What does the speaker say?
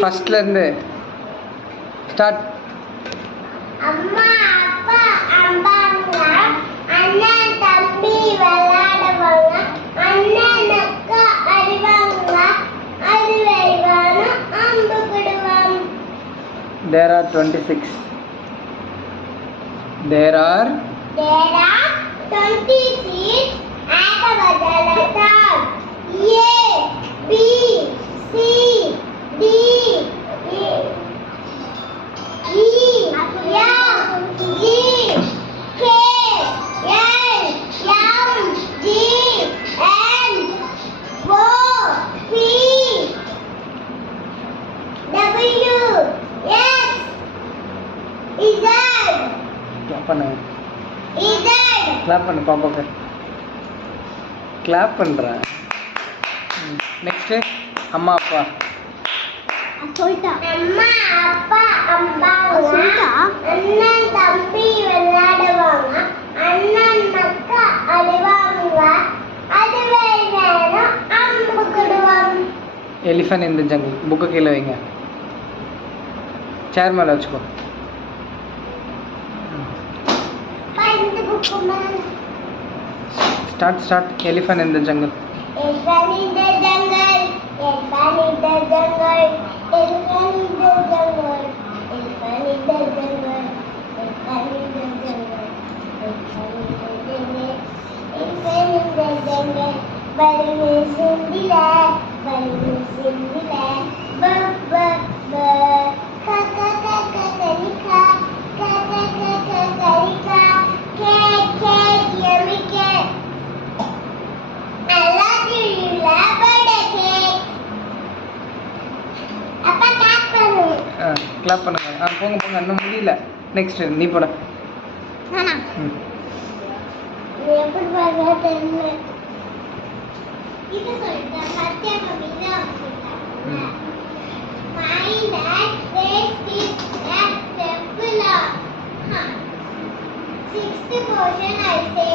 ஃபர்ஸ்ட்ல இருந்து ஸ்டார்ட். அம்மா அப்பா அம்பாங்க, அண்ணன் தம்பி விளையாடுவாங்க, அண்ணன் அக்கா அறிவாங்க, அது வெறிவான அம்பு விடுவாங்க. There are 26. There are 26 alphabet letters. A, B, C, D, E, F, G, K, L, M, G, N, O, P, W, X, Z, clap பண்ணுங்க. Z. clap பண்ணு பாப்பாக்கு. clap பண்றேன். நெக்ஸ்ட் அம்மா அப்பா. அம்மா அப்பா அம்பாங்க, அண்ணன் தம்பி விளையாடுவாங்க, அண்ணன் அக்கா அழுவாங்க, அது வேணும் அம்பு கொடுவாங்க. எலிஃபண்ட் இன் தி ஜங்கிள். புக்கு கீழே வைங்க. சேர் மேலே வச்சுக்கோ. இந்த புக்கு மேல start. Elephant in the jungle. elephant in the jungle, elephant in the jungle, elephant in the jungle, elephant in the jungle, elephant in the jungle, elephant in the jungle, balloon sindila, ba ba ba, ka ka ka ka karika, ka ka ka ka karika, ke ke yummy cat. I love you, you love birthday. அப்பா clap பண்ணு. Clap பண்ணுங்க. போங்க இன்னும் முடியல. Next நீ போட. நானா? நீ எப்படி பாருங்க தெரியல. இது சொல்லிட்டா சத்யா கவிதா சொல்லிட்டா. My dad says it at temple. Sixth portion I say